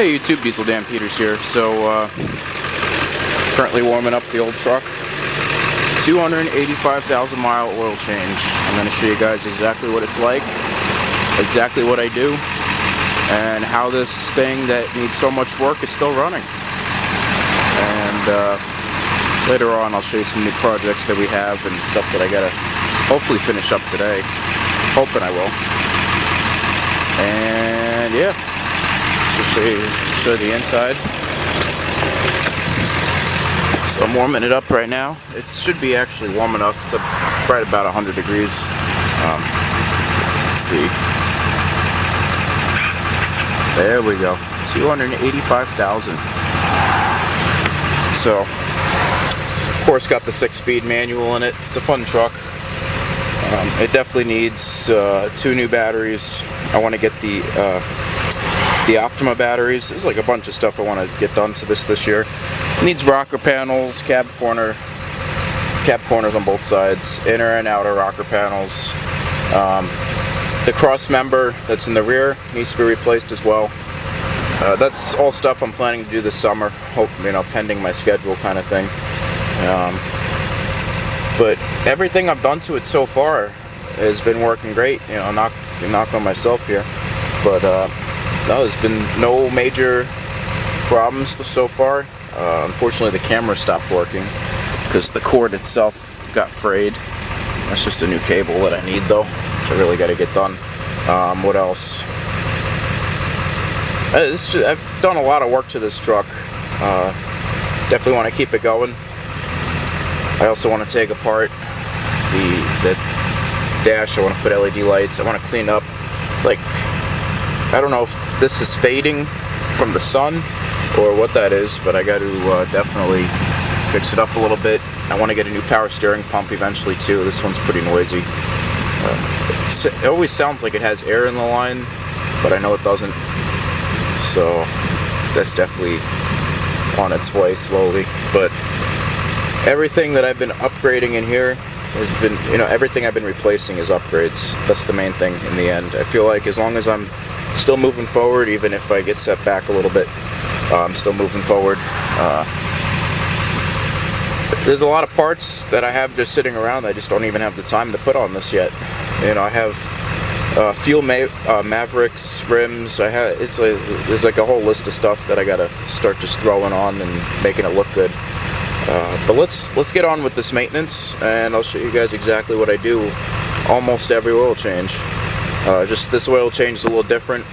Hey YouTube, Diesel Dan Peters here. So currently warming up the old truck. 285,000 mile oil change. I'm going to show you guys exactly what it's like, exactly what I do, and how this thing that needs so much work is still running. And later on I'll show you some new projects that we have and stuff that I gotta hopefully finish up today. Hoping I will. And yeah. Show the inside. So I'm warming it up right now. It should be actually warm enough. It's right about 100 degrees. Let's see. There we go. 285,000. So, it's of course got the 6-speed manual in it. It's a fun truck. It definitely needs 2 new batteries. I want to get the Optima batteries. There's like a bunch of stuff I want to get done to this year. It needs rocker panels, cab corners on both sides, inner and outer rocker panels. The cross member that's in the rear needs to be replaced as well. That's all stuff I'm planning to do this summer. Hope, pending my schedule kind of thing. But everything I've done to it so far has been working great. Knock on myself here, but no, there's been no major problems so far. Unfortunately, the camera stopped working because the cord itself got frayed. That's just a new cable that I need, though, which I really got to get done. What else? I've done a lot of work to this truck. Definitely want to keep it going. I also want to take apart the dash. I want to put LED lights. I want to clean up. It's like, I don't know if this is fading from the sun or what that is, but I got to definitely fix it up a little bit. I want to get a new power steering pump eventually too. This one's pretty noisy. It always sounds like it has air in the line, but I know it doesn't. So that's definitely on its way slowly. But everything that I've been upgrading in here has been, everything I've been replacing is upgrades. That's the main thing in the end. I feel like as long as I'm still moving forward, even if I get set back a little bit, I'm still moving forward. There's a lot of parts that I have just sitting around that I just don't even have the time to put on this yet. I have fuel Mavericks rims. There's like a whole list of stuff that I gotta start just throwing on and making it look good. But let's get on with this maintenance, and I'll show you guys exactly what I do almost every oil change. Just this oil change is a little different.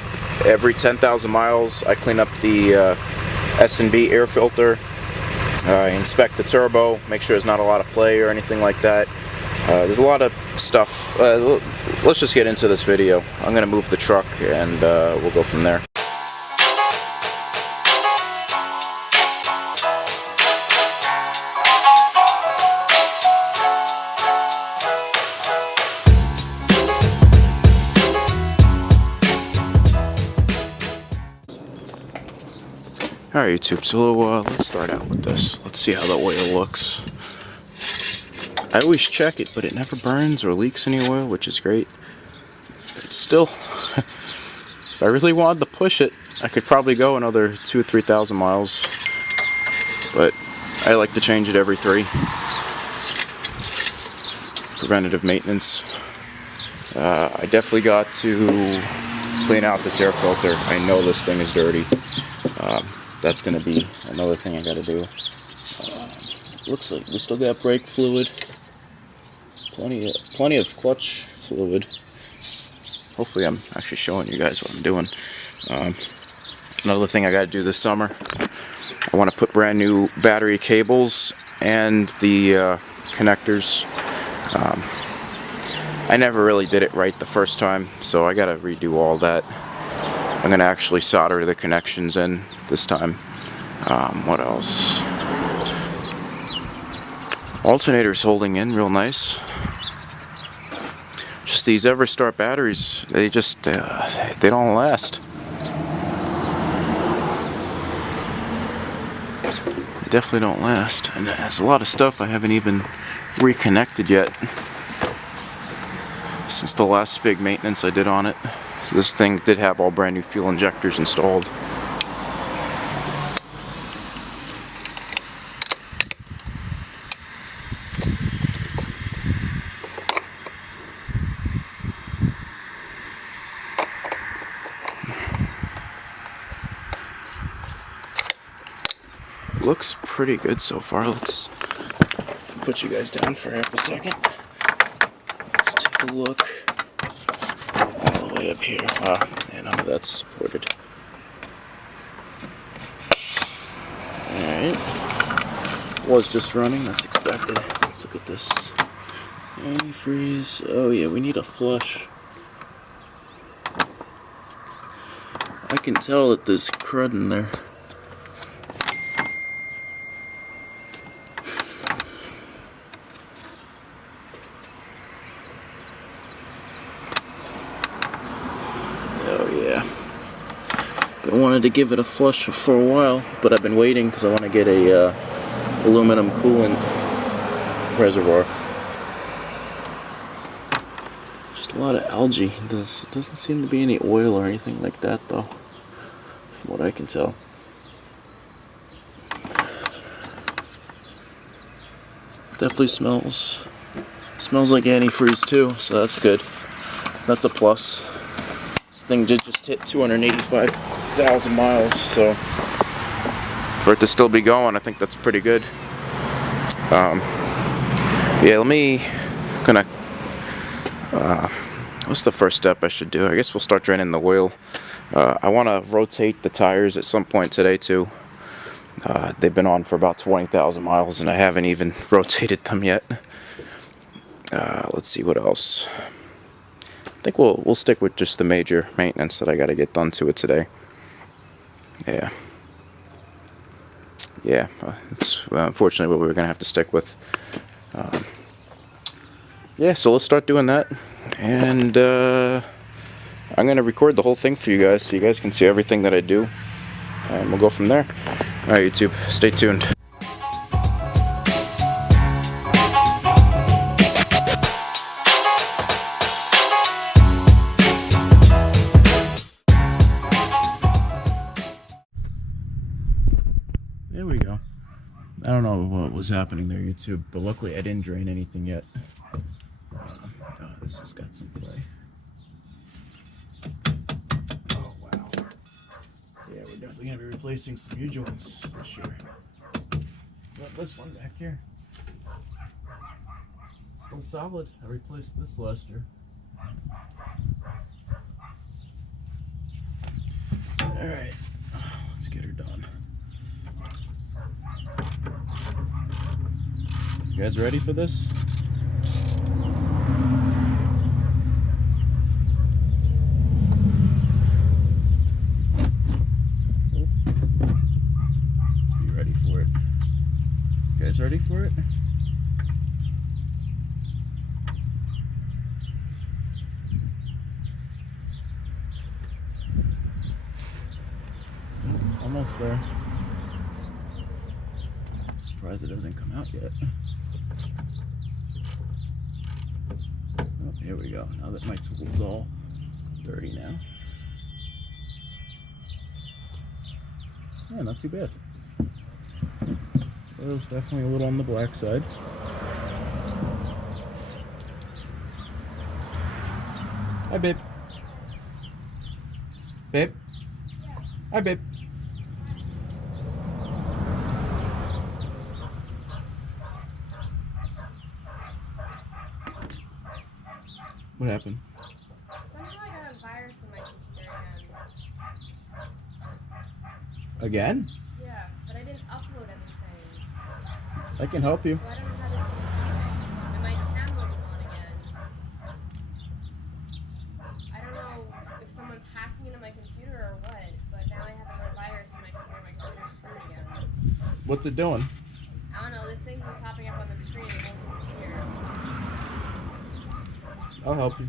Every 10,000 miles I clean up the S&B air filter, inspect the turbo, make sure there's not a lot of play or anything like that. There's a lot of stuff. Let's just get into this video. I'm going to move the truck and we'll go from there. Alright YouTube, so let's start out with this. Let's see how the oil looks. I always check it, but it never burns or leaks any oil, which is great. It's still, if I really wanted to push it, I could probably go another 2,000 or 3,000 miles. But I like to change it every 3. Preventative maintenance. I definitely got to clean out this air filter. I know this thing is dirty. That's going to be another thing I got to do. Looks like we still got brake fluid. Plenty of clutch fluid. Hopefully I'm actually showing you guys what I'm doing. Another thing I got to do this summer. I want to put brand new battery cables and the connectors. I never really did it right the first time, so I got to redo all that. I'm going to actually solder the connections in this time. What else? Alternator's holding in real nice. Just these EverStart batteries, they just they don't last. They definitely don't last, and there's a lot of stuff I haven't even reconnected yet since the last big maintenance I did on it. So this thing did have all brand new fuel injectors installed. looks pretty good so far. Let's put you guys down for half a second. Let's take a look all the way up here. Wow, and none of that's supported. Alright. Was just running, that's expected. Let's look at this. Antifreeze. Oh yeah, we need a flush. I can tell that there's crud in there. Oh yeah. I wanted to give it a flush for a while, but I've been waiting because I want to get a aluminum coolant reservoir. Just a lot of algae. Doesn't seem to be any oil or anything like that though, from what I can tell. Definitely smells like antifreeze too, so that's good. That's a plus. This thing did just hit 285,000 miles, so for it to still be going, I think that's pretty good. Yeah, what's the first step I should do? I guess we'll start draining the oil. I want to rotate the tires at some point today too. They've been on for about 20,000 miles and I haven't even rotated them yet. Let's see what else. I think we'll stick with just the major maintenance that I got to get done to it today. Yeah, it's unfortunately what we're gonna have to stick with. Yeah, so let's start doing that, and I'm gonna record the whole thing for you guys so you guys can see everything that I do, and we'll go from there. All right, YouTube, stay tuned. There we go. I don't know what was happening there, YouTube, but luckily I didn't drain anything yet. Oh, this has got some play. Oh, wow. Yeah, we're definitely going to be replacing some U-joints this year. Got this one back here. Still solid. I replaced this last year. Alright, let's get her done. You guys ready for this? Let's be ready for it. You guys ready for it? It's almost there. Surprised it doesn't come out yet. Oh, here we go. Now that my tool's all dirty now. Yeah, not too bad. Oil's definitely a little on the black side. Hi, babe. Babe? Hi, babe. What happened? Somehow I got a virus in my computer again. Again? Yeah, but I didn't upload anything. I can help you. So I don't know how this was happening. And my camera was on again. I don't know if someone's hacking into my computer or what, but now I have another virus in my computer. My computer's screwed again. What's it doing? I don't know, this thing was popping up on the screen. It won't disappear. I'll help you.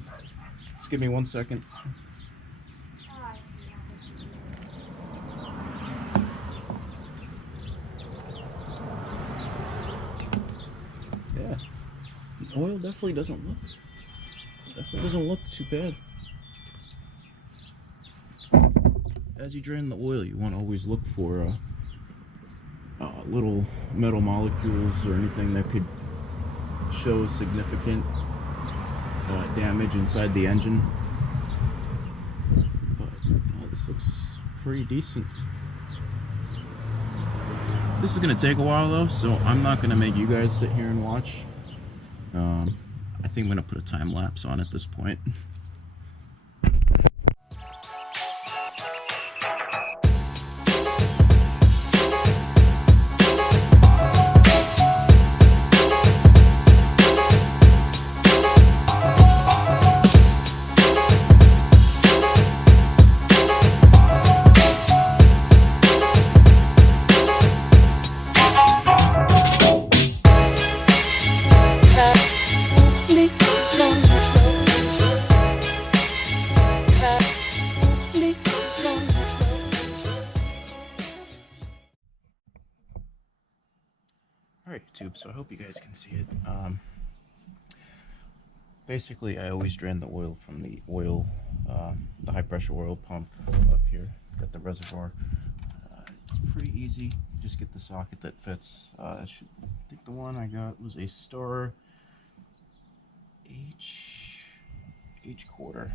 Just give me 1 second. Yeah. The oil definitely doesn't look too bad. As you drain the oil, you want to always look for little metal molecules or anything that could show significant damage inside the engine. But this looks pretty decent. This is gonna take a while though, so I'm not gonna make you guys sit here and watch. I think I'm gonna put a time lapse on at this point. Alright YouTube, so I hope you guys can see it. Basically I always drain the oil from the the high pressure oil pump up here. Got the reservoir. It's pretty easy, you just get the socket that fits. I think the one I got was a Star H quarter.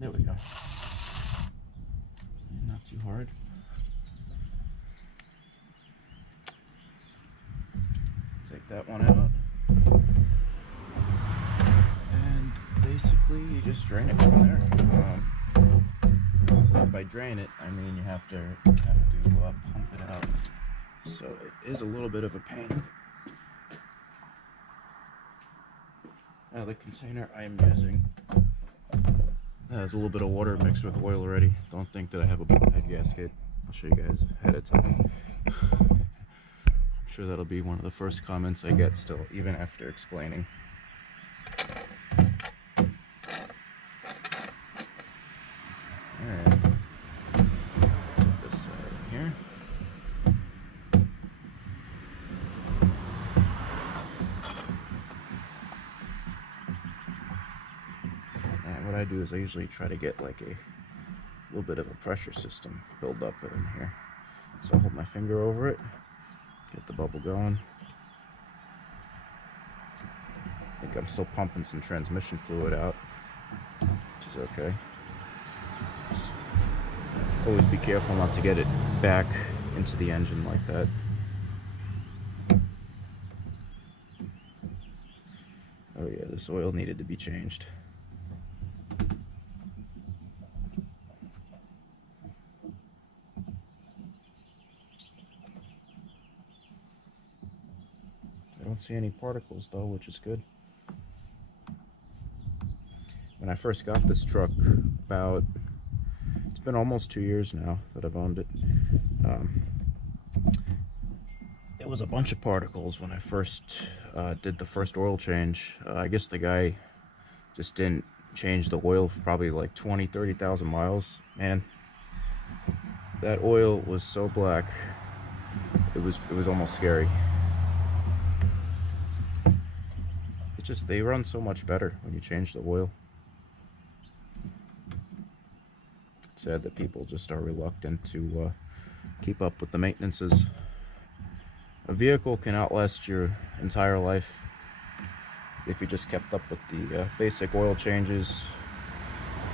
There we go. Not too hard. Take that one out. And basically you just drain it from there. And by drain it, I mean you have to pump it out. So it is a little bit of a pain. Now the container I am using has a little bit of water mixed with oil already. Don't think that I have a head gasket. I'll show you guys ahead of time. I'm sure that'll be one of the first comments I get still, even after explaining. Alright. This side here. What I do is I usually try to get like a little bit of a pressure system build up in here. So I'll hold my finger over it, get the bubble going. I think I'm still pumping some transmission fluid out, which is okay. Just always be careful not to get it back into the engine like that. Oh yeah, this oil needed to be changed. I don't see any particles though, which is good. When I first got this truck, it's been almost 2 years now that I've owned it. There was a bunch of particles when I first did the first oil change. I guess the guy just didn't change the oil for probably like 20,000-30,000 miles. Man, that oil was so black, it was almost scary. They run so much better when you change the oil. It's sad that people just are reluctant to keep up with the maintenances. A vehicle can outlast your entire life if you just kept up with the basic oil changes,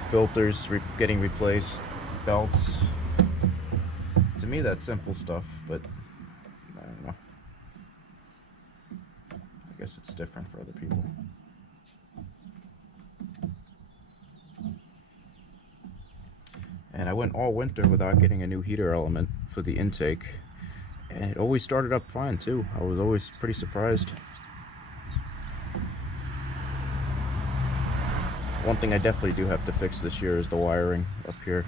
filters getting replaced, belts. To me, that's simple stuff, but I don't know. I guess it's different for other people. And I went all winter without getting a new heater element for the intake, and it always started up fine too. I was always pretty surprised. One thing I definitely do have to fix this year is the wiring up here.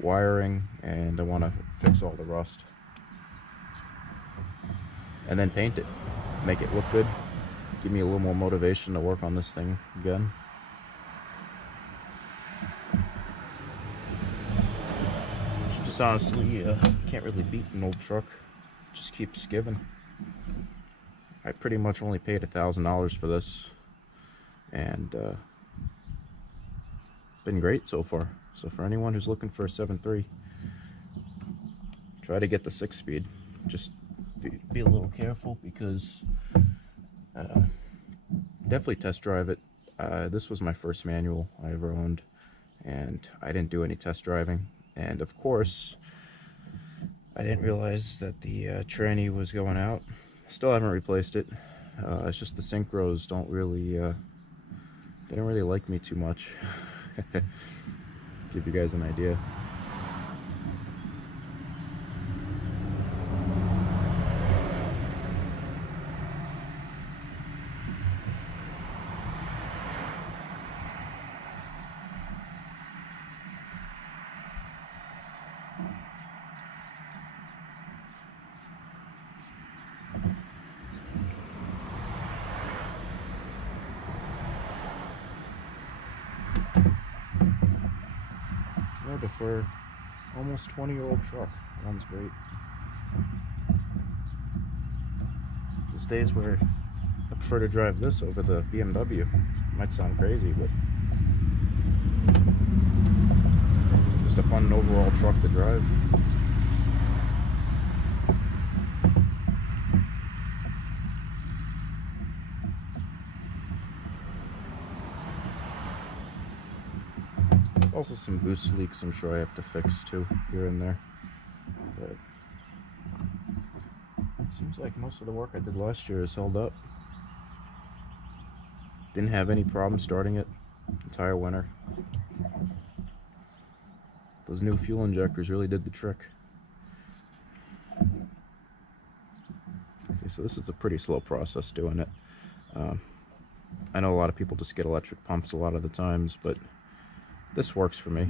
Wiring, and I want to fix all the rust. And then paint it, make it look good, give me a little more motivation to work on this thing again. Just honestly, can't really beat an old truck, just keeps giving. I pretty much only paid $1,000 for this, and been great so far. So for anyone who's looking for a 7.3, try to get the 6-speed. Just be a little careful, because definitely test drive it. This was my first manual I ever owned, and I didn't do any test driving. And of course, I didn't realize that the tranny was going out. Still haven't replaced it. It's just the synchros don't really, they don't really like me too much. Give you guys an idea. For almost 20-year-old truck, runs great. There's days where I prefer to drive this over the BMW. Might sound crazy, but just a fun overall truck to drive. Also some boost leaks I'm sure I have to fix too, here and there. But it seems like most of the work I did last year has held up. Didn't have any problem starting it entire winter. Those new fuel injectors really did the trick. See, so this is a pretty slow process doing it. I know a lot of people just get electric pumps a lot of the times, but this works for me.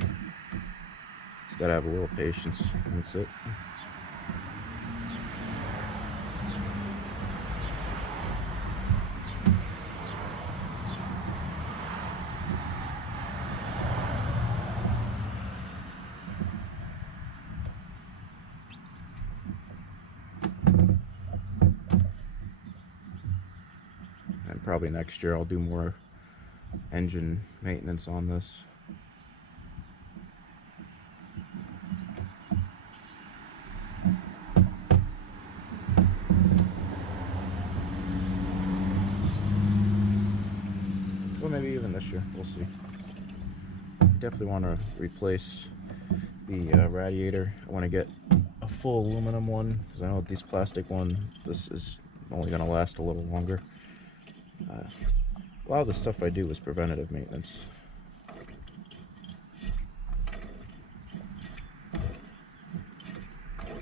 Just gotta have a little patience, and that's it. And probably next year I'll do more engine maintenance on this. Well, maybe even this year, we'll see. Definitely want to replace the radiator. I want to get a full aluminum one, because I know these plastic one, this is only going to last a little longer. A lot of the stuff I do is preventative maintenance.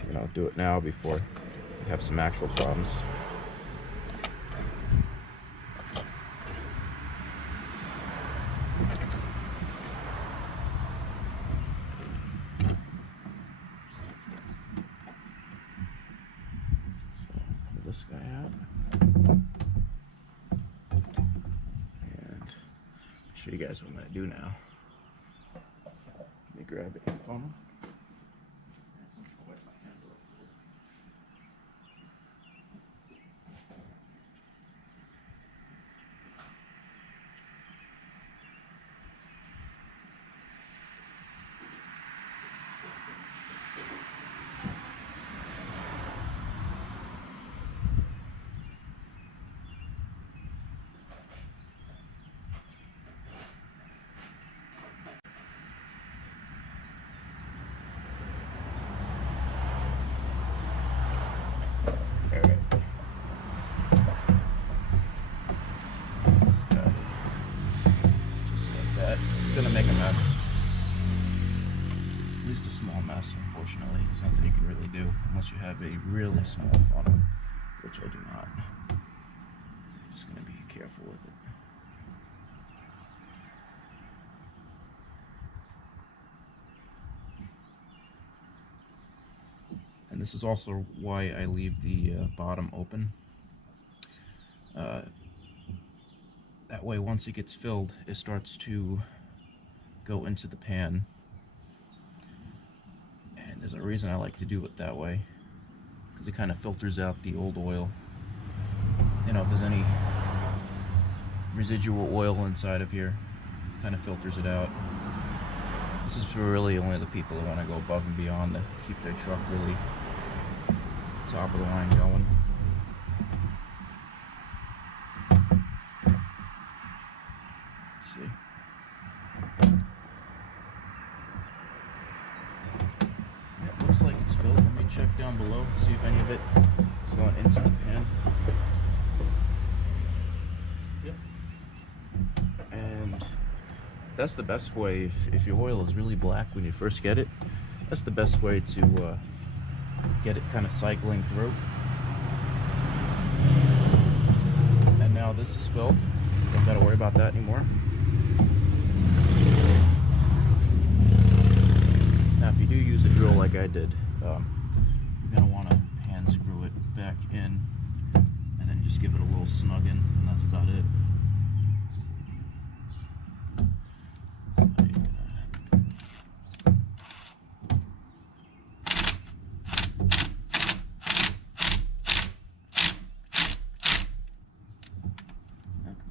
You know, do it now before you have some actual problems. So, pull this guy out. Show you guys what I'm going to do now. Let me grab it and phone. Gonna make a mess. At least a small mess, unfortunately. There's nothing you can really do unless you have a really small funnel, which I do not. So I'm just gonna be careful with it. And this is also why I leave the bottom open. That way, once it gets filled, it starts to go into the pan, and there's a reason I like to do it that way, because it kind of filters out the old oil. You know, if there's any residual oil inside of here, kind of filters it out. This is for really only the people who want to go above and beyond to keep their truck really top of the line going. see. Yeah, it looks like it's filled. Let me check down below and see if any of it is going into the pan. Yep. And that's the best way if your oil is really black when you first get it. That's the best way to get it kind of cycling through. And now this is filled. Don't gotta worry about that anymore. Now if you do use a drill like I did, you're gonna want to hand screw it back in and then just give it a little snug in, and that's about it. So you're gonna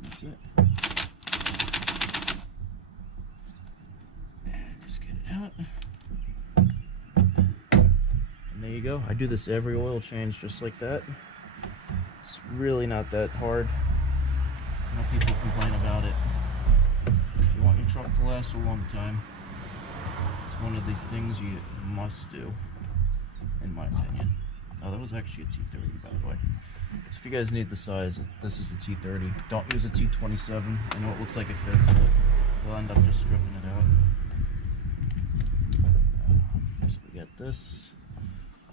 that's it. And just get it out. And there you go. I do this every oil change just like that. It's really not that hard. I know people complain about it. If you want your truck to last a long time, it's one of the things you must do, in my opinion. Oh, that was actually a T30, by the way. So if you guys need the size, this is a T30. Don't use a T27. I know it looks like it fits, but you'll end up just stripping it out. So we got this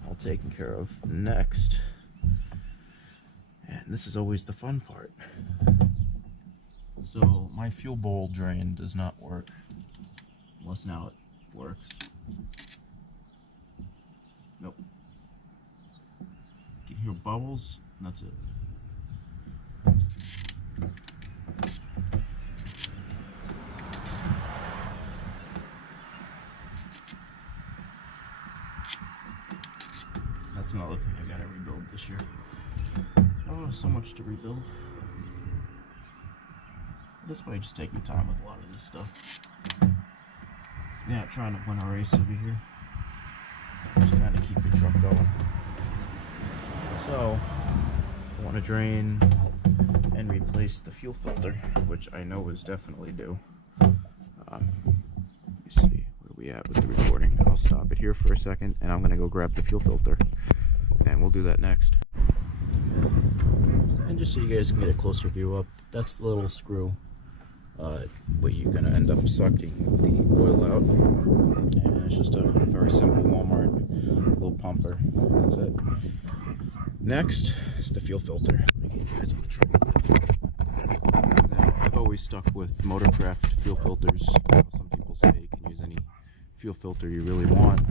all taken care of. Next, and this is always the fun part. So my fuel bowl drain does not work, unless now it works. Nope. You can hear bubbles, and that's it. That's another thing I gotta rebuild this year. Oh, so much to rebuild. This way, just taking time with a lot of this stuff. Yeah, trying to win a race over here. Just trying to keep your truck going. So, I want to drain and replace the fuel filter, which I know is definitely due. Let me see, where are we at with the recording? I'll stop it here for a second, and I'm going to go grab the fuel filter, and we'll do that next. And just so you guys can get a closer view up, that's the little screw where you're going to end up sucking the oil out. And it's just a very simple Walmart little pumper. That's it. Next is the fuel filter. Let me get you guys on the truck. Now, I've always stuck with Motorcraft fuel filters. I know some people say you can use any fuel filter you really want,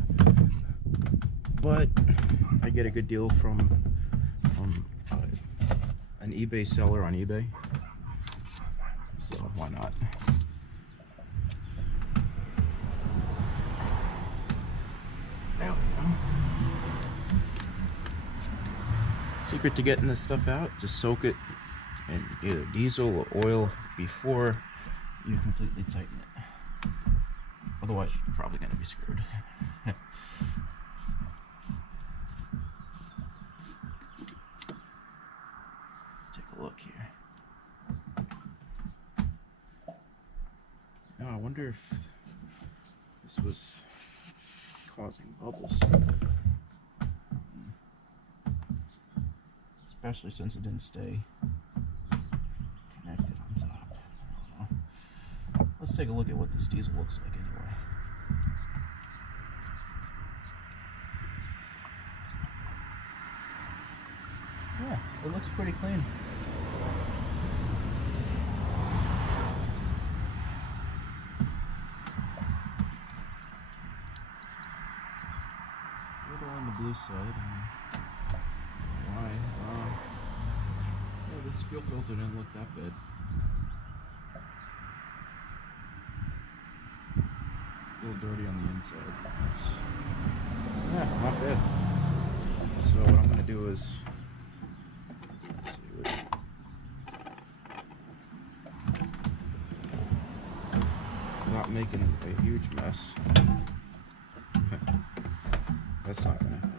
but I get a good deal from an eBay seller on eBay, so why not? There we go. Secret to getting this stuff out, just soak it in either diesel or oil before you completely tighten it. Otherwise, you're probably going to be screwed. Let's take a look here. Now, I wonder if this was causing bubbles. Especially since it didn't stay connected on top. I don't know. Let's take a look at what this diesel looks like anyway. Yeah, it looks pretty clean. A little on the blue side. Why? Oh, this fuel filter didn't look that bad. A little dirty on the inside. Yeah, not bad. So what I'm going to do is, let's see, without making a huge mess. That's not going to happen.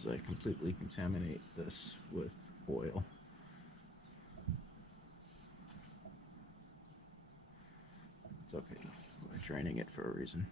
as I completely contaminate this with oil. It's okay, we're draining it for a reason.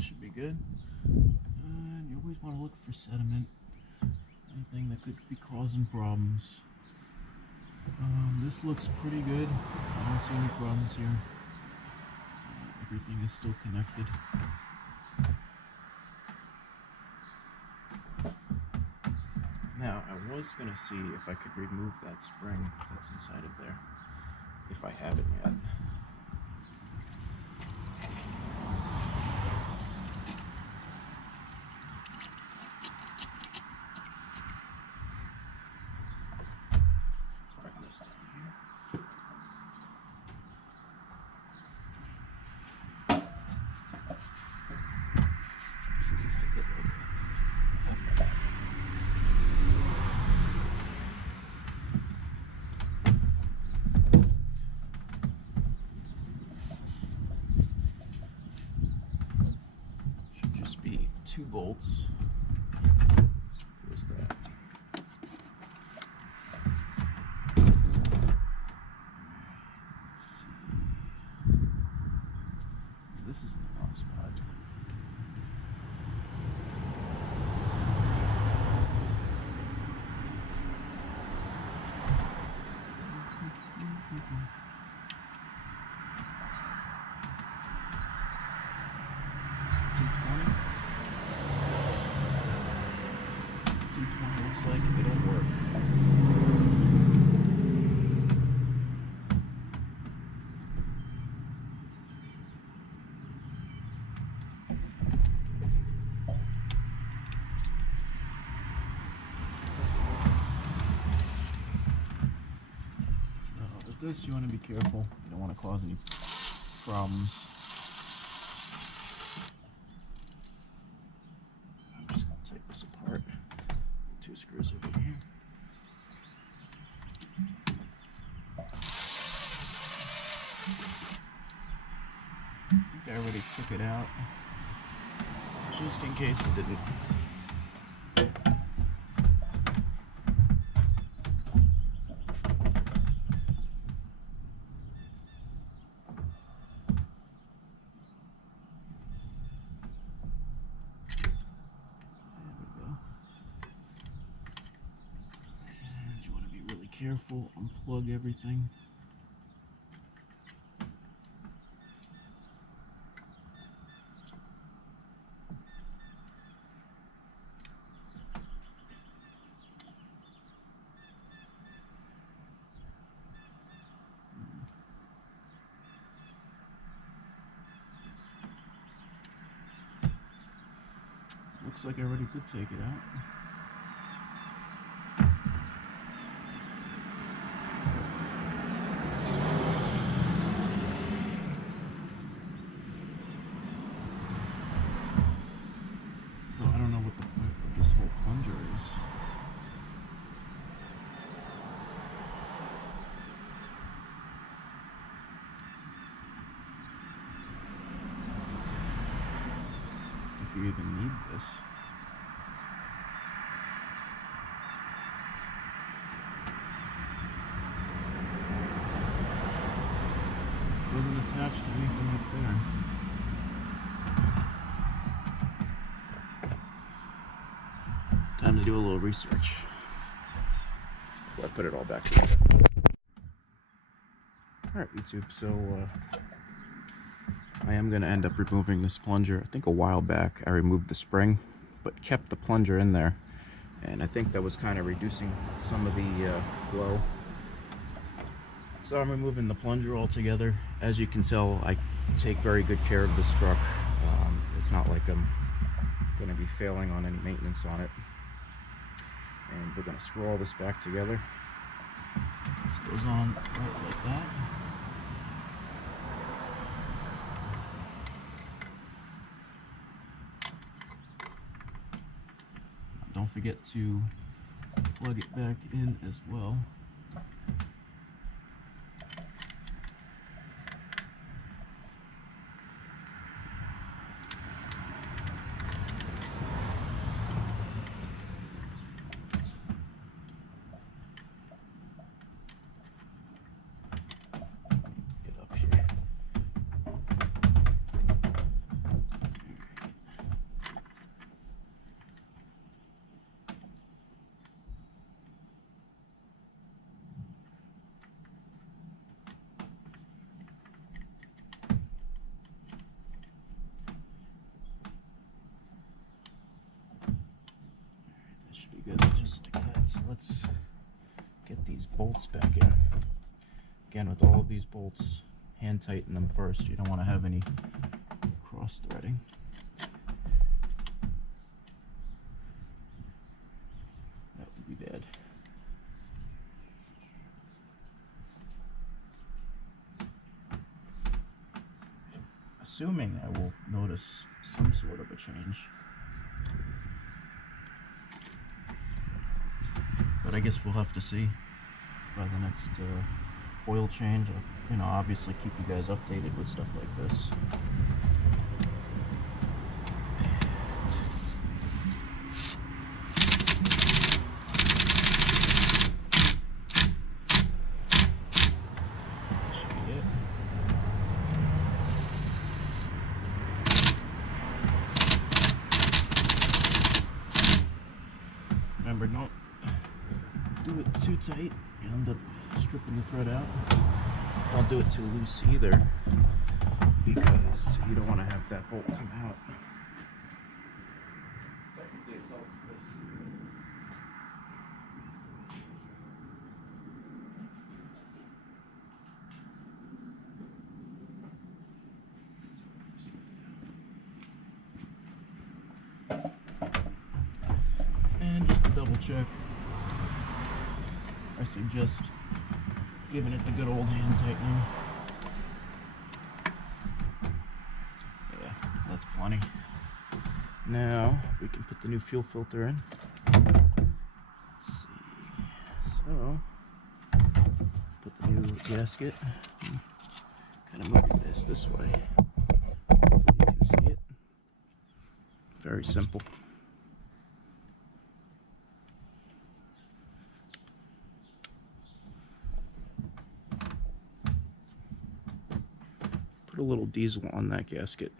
Should be good. And you always want to look for sediment, anything that could be causing problems. This looks pretty good. I don't see any problems here. Everything is still connected. Now, I was going to see if I could remove that spring that's inside of there, if I haven't yet. Be 2 bolts. Where's that? Let's see. This is in the wrong spot. Looks like it'll work. So with this, you want to be careful. You don't want to cause any problems. I'm just going to take this apart. 2 screws over here. I think I already took it out, just in case I didn't. Careful, unplug everything. Looks like I already did take it out. if you even need this. Wasn't attached to anything up there. Time to do a little research before I put it all back together. Alright, YouTube, so I am going to end up removing this plunger. I think a while back I removed the spring, but kept the plunger in there. And I think that was kind of reducing some of the flow. So I'm removing the plunger altogether. As you can tell, I take very good care of this truck. It's not like I'm going to be failing on any maintenance on it. And we're going to screw all this back together. This goes on right like that. Don't forget to plug it back in as well. Get up here. Should be good, just like that. So let's get these bolts back in. Again, with all of these bolts, hand tighten them first. You don't want to have any cross threading. That would be bad. Assuming I will notice some sort of a change. But I guess we'll have to see by the next oil change. I'll, you know, obviously keep you guys updated with stuff like this. That should be it. Remember, don't do it too tight, you end up stripping the thread out. Don't do it too loose either, because you don't want to have that bolt come out. And just to double check, I suggest giving it the good old hand tightening. Yeah, that's plenty. Now we can put the new fuel filter in. Let's see. So, put the new gasket. Kind of moving this way. Hopefully you can see it. Very simple. Put a little diesel on that gasket.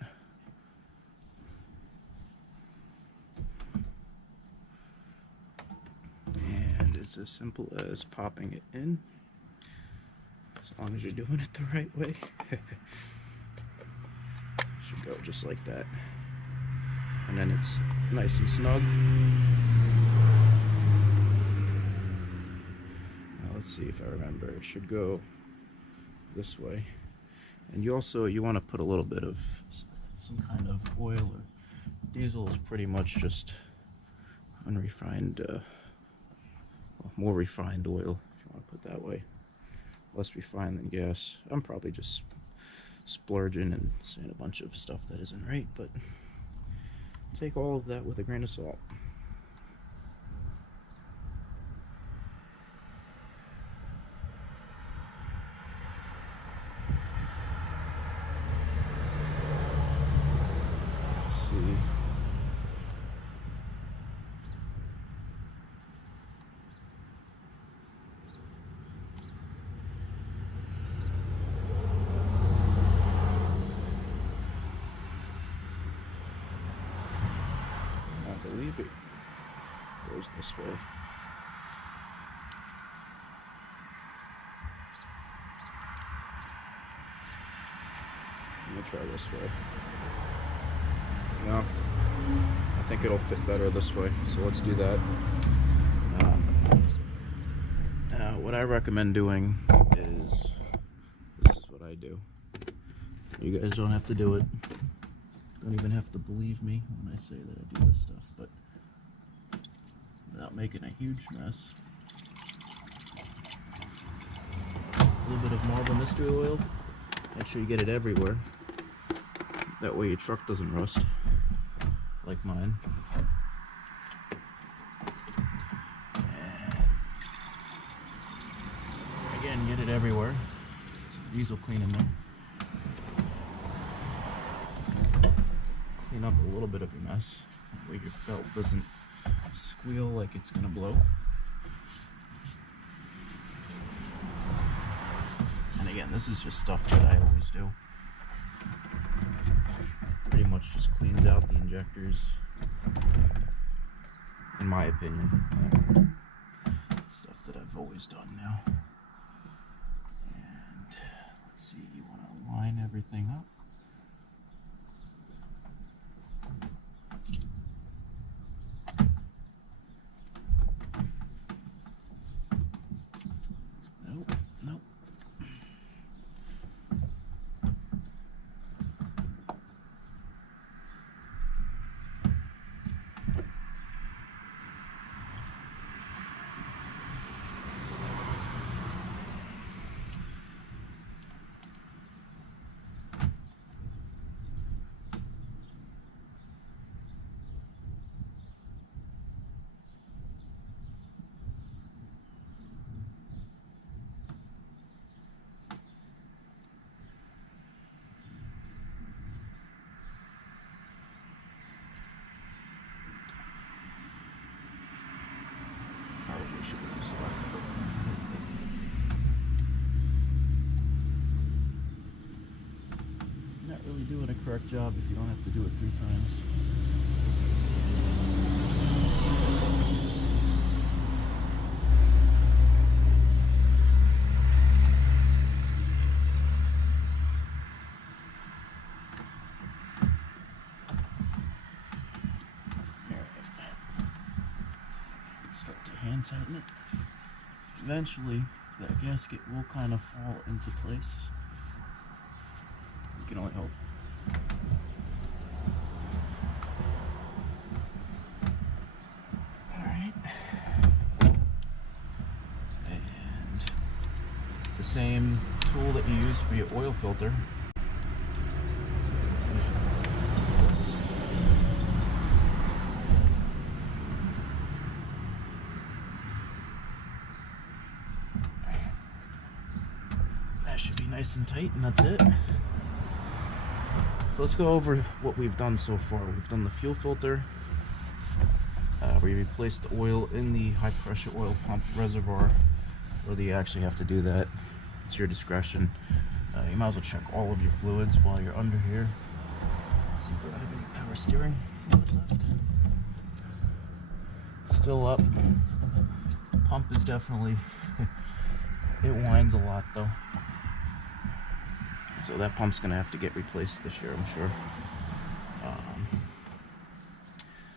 And it's as simple as popping it in, as long as you're doing it the right way. Should go just like that. And then it's nice and snug. Now let's see if I remember. It should go this way. And you want to put a little bit of some kind of oil, or diesel is pretty much just unrefined, well, more refined oil, if you want to put it that way. Less refined than gas. I'm probably just splurging and saying a bunch of stuff that isn't right, but take all of that with a grain of salt. Let's see. believe it goes this way. Let me try this way. No, I think it'll fit better this way, so let's do that. What I recommend doing is, this is what I do. You guys don't have to do it. Don't even have to believe me when I say that I do this stuff, but without making a huge mess. A little bit of marble mystery oil. Make sure you get it everywhere. That way your truck doesn't rust, like mine. And again, get it everywhere. Some diesel clean in there. Clean up a little bit of your mess. That way your belt doesn't squeal like it's gonna blow. And again, this is just stuff that I always do. Pretty much just cleans out the injectors, in my opinion. Stuff that I've always done now. And let's see, you want to line everything up. Nope, nope. Probably should have just left it. You're not really doing a correct job if you don't have to do it 3 times. Start to hand tighten it. Eventually, that gasket will kind of fall into place. You can only hope. Alright. And the same tool that you use for your oil filter. That should be nice and tight, and that's it. So let's go over what we've done so far. We've done the fuel filter. We replaced the oil in the high pressure oil pump reservoir. Whether you actually have to do that, it's your discretion. You might as well check all of your fluids while you're under here. Let's see, do I have any power steering fluid left? Still up. Pump is definitely, it whines a lot though. So that pump's gonna have to get replaced this year, I'm sure.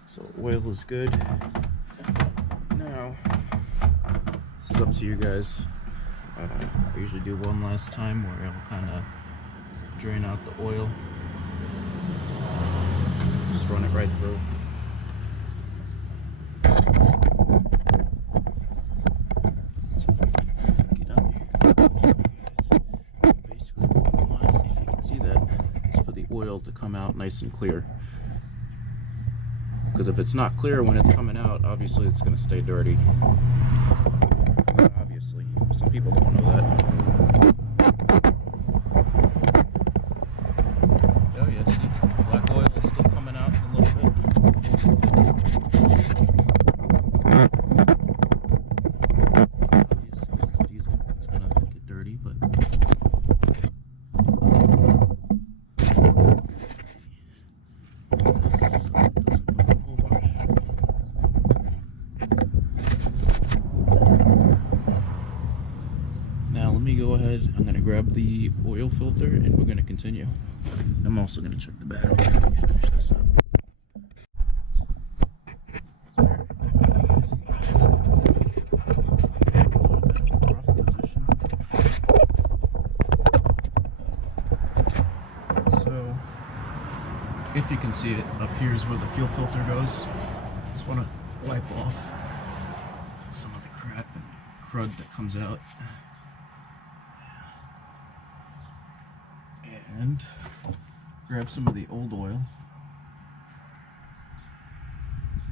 So oil is good. Now, this is up to you guys. I usually do one last time where I'll kind of drain out the oil. Just run it right through. Let's see if I can get up here. Basically what we want, if you can see that, is for the oil to come out nice and clear. Because if it's not clear when it's coming out, obviously it's going to stay dirty. Obviously, some people don't know that. Oh yeah, see, black oil is still coming out a little bit. Obviously, it's diesel, it's going to get dirty, but this doesn't move a whole bunch. go ahead, I'm gonna grab the oil filter and we're gonna continue. I'm also gonna check the battery before we finish this up. Rough position. So, if you can see it, up here is where the fuel filter goes. Just want to wipe off some of the crap and crud that comes out. And grab some of the old oil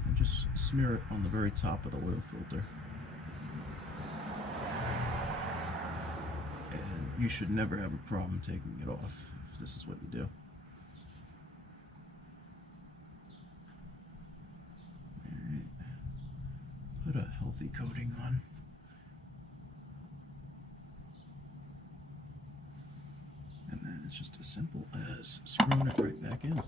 and just smear it on the very top of the oil filter. And you should never have a problem taking it off if this is what you do. Alright. Put a healthy coating on. And then it's just as simple as screwing it right back in.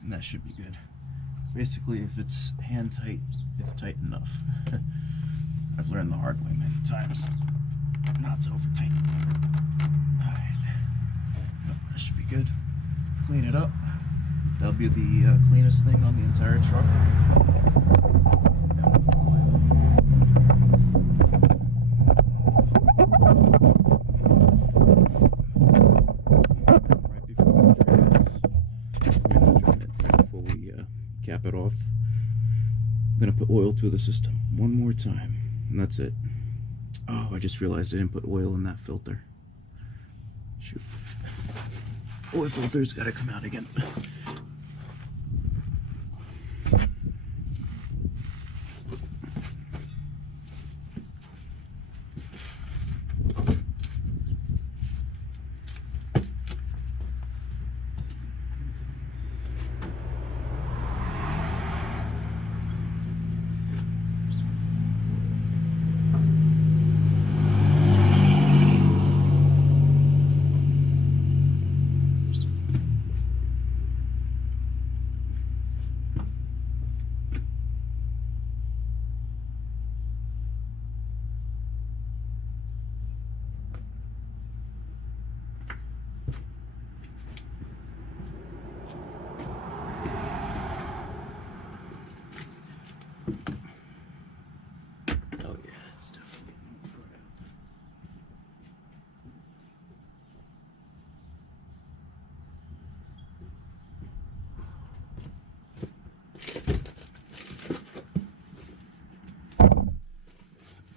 And that should be good. Basically, if it's hand tight, it's tight enough. I've learned the hard way many times not to over tighten. Alright, that should be good. Clean it up. That'll be the cleanest thing on the entire truck. Cap it off. I'm gonna put oil through the system one more time, and that's it. Oh, I just realized I didn't put oil in that filter. Shoot. Oil filter's gotta come out again.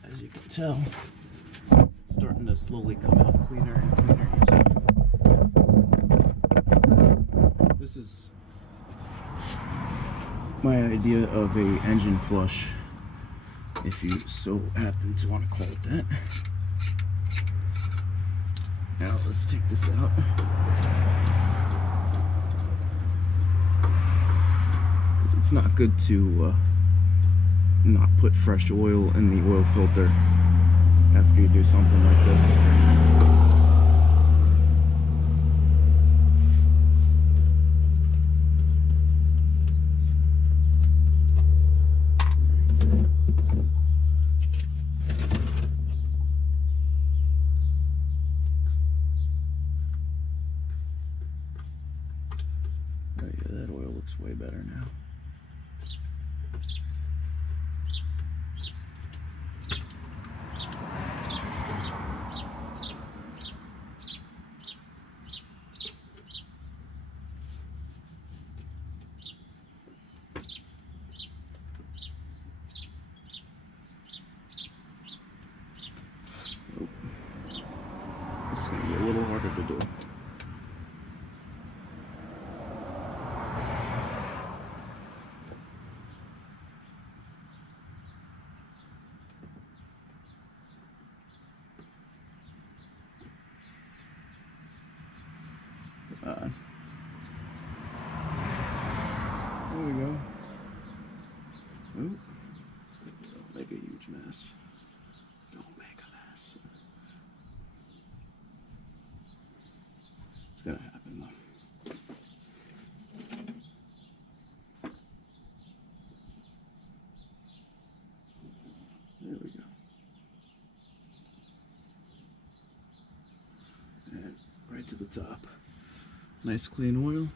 As you can tell, it's starting to slowly come out cleaner and cleaner each time. This is my idea of a engine flush, if you so happen to want to call it that. Now let's take this out. It's not good to not put fresh oil in the oil filter after you do something like this. Oh yeah, that oil looks way better now. It's going to be a little harder to do. make a huge mess. Don't make a mess. It's gonna happen though. There we go. And right to the top. Nice clean oil.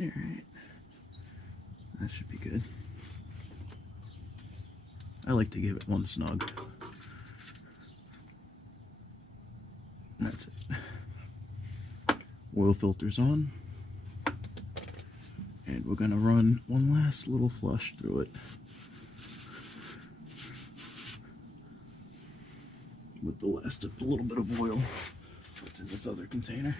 Alright, that should be good. I like to give it one snug. That's it. Oil filter's on. And we're gonna run one last little flush through it. With the last of the little bit of oil that's in this other container.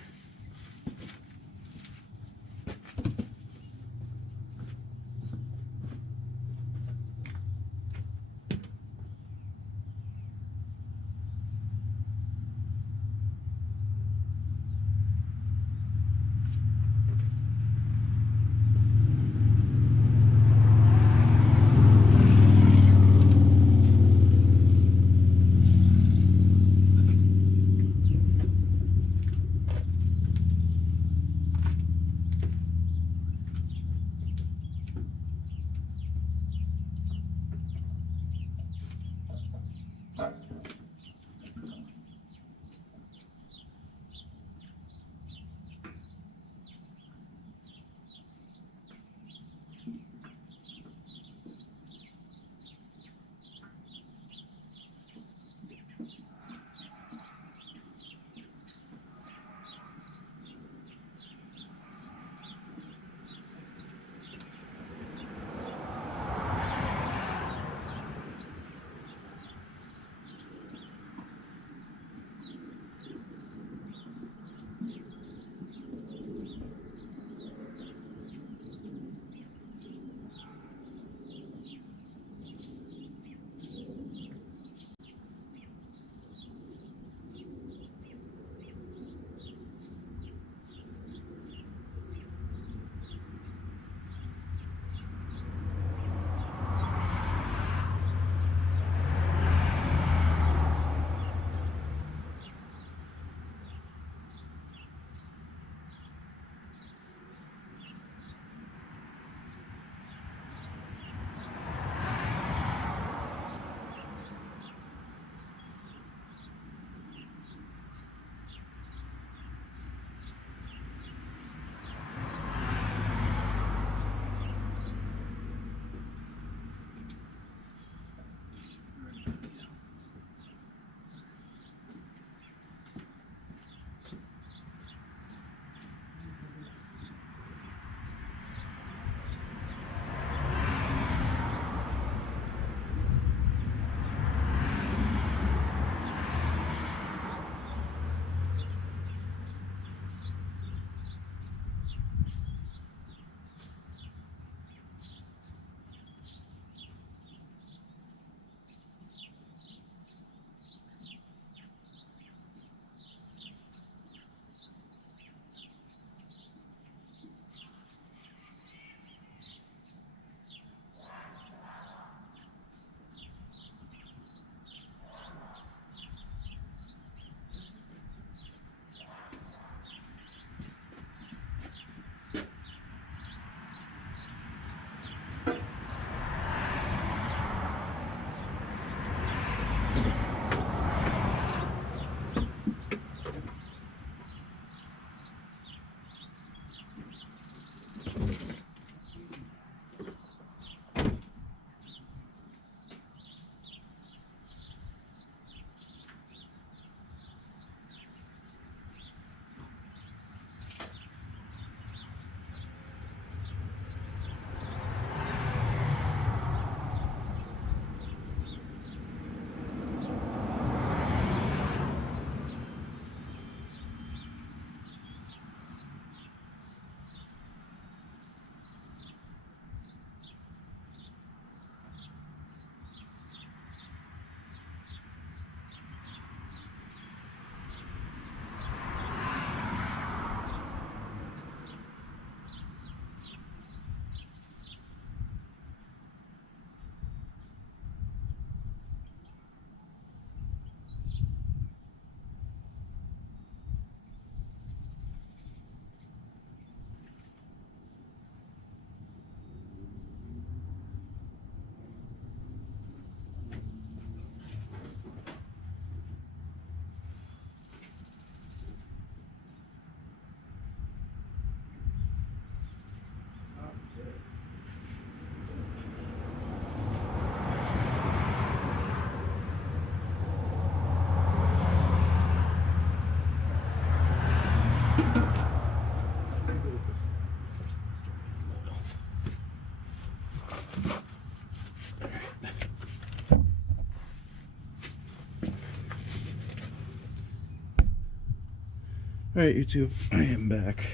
Alright, YouTube, I am back.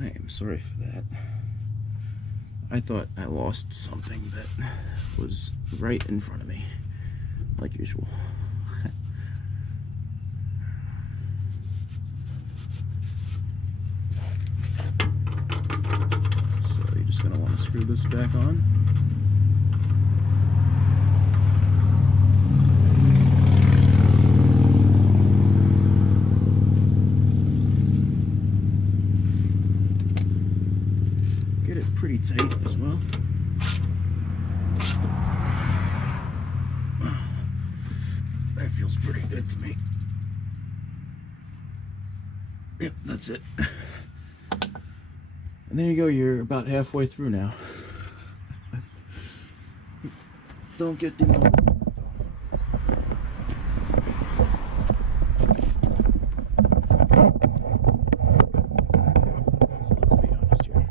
I am sorry for that. I thought I lost something that was right in front of me, like usual. So you're just going to want to screw this back on. Get it pretty tight as well. That feels pretty good to me. Yep, that's it. And there you go, you're about halfway through now. Don't get demoted. So let's be honest here.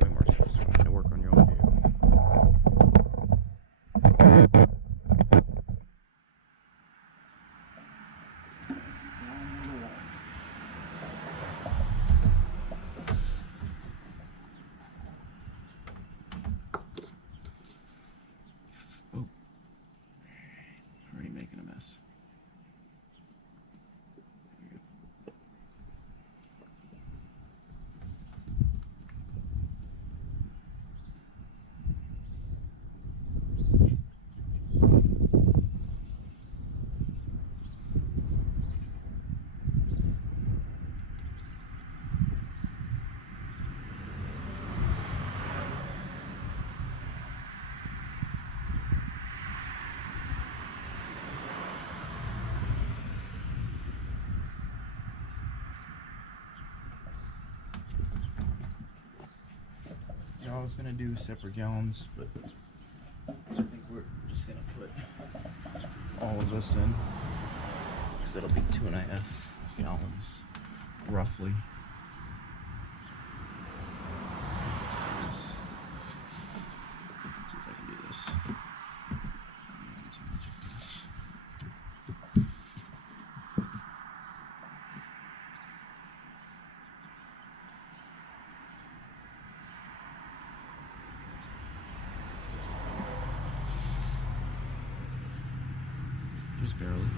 Way more stressful than to work on your own vehicle. Oh, already making a mess. I was gonna do separate gallons, but I think we're just gonna put all of this in, because it'll be 2.5 gallons, roughly. Let's do this. Let's see if I can do this. Not too much of this. Just barely.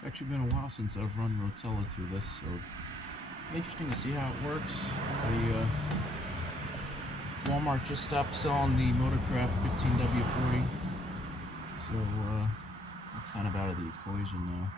It's actually been a while since I've run Rotella through this, so interesting to see how it works. The Walmart just stopped selling the Motorcraft 15W40, so that's kind of out of the equation now.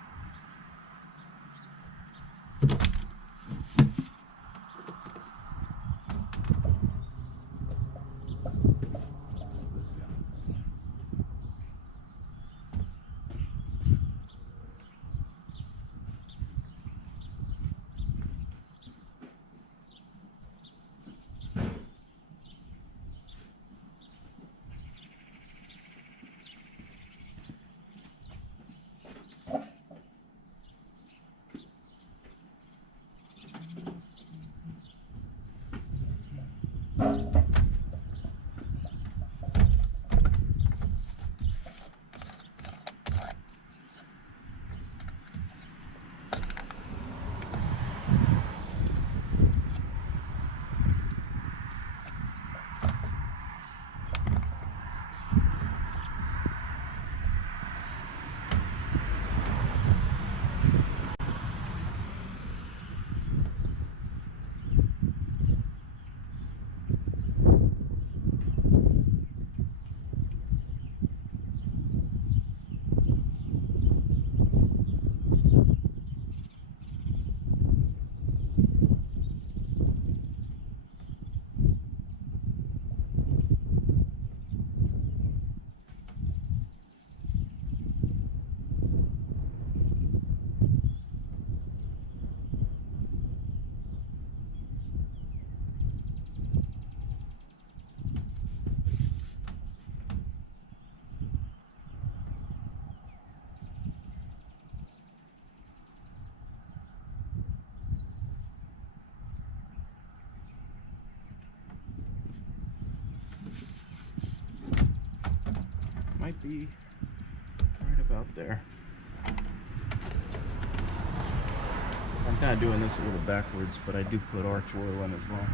might be right about there. I'm kind of doing this a little backwards, but I do put arch oil in as well.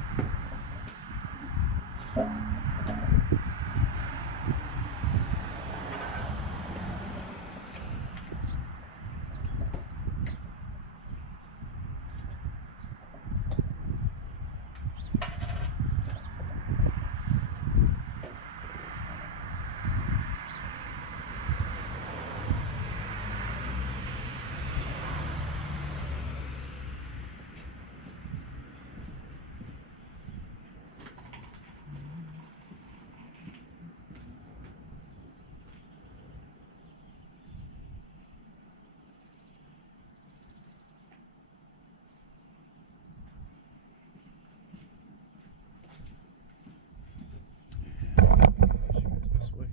This way.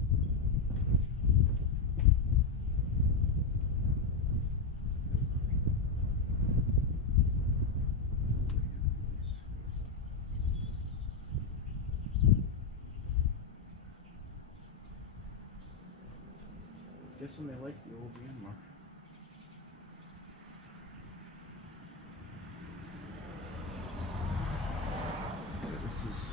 Guessing they like the old Myanmar. Yeah, this is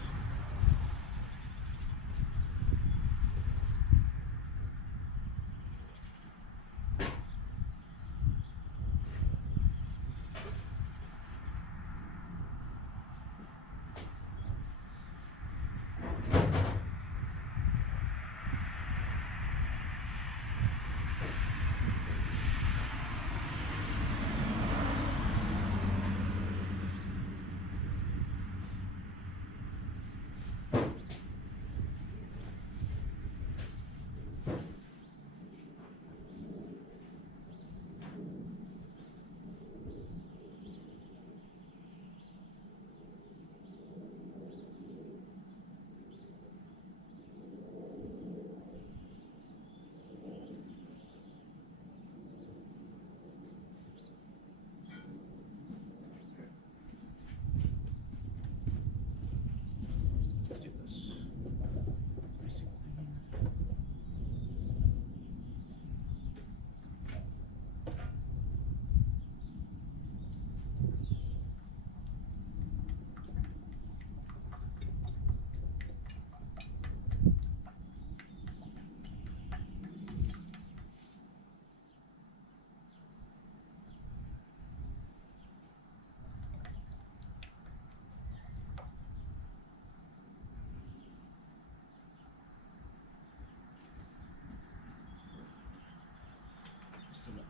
just enough.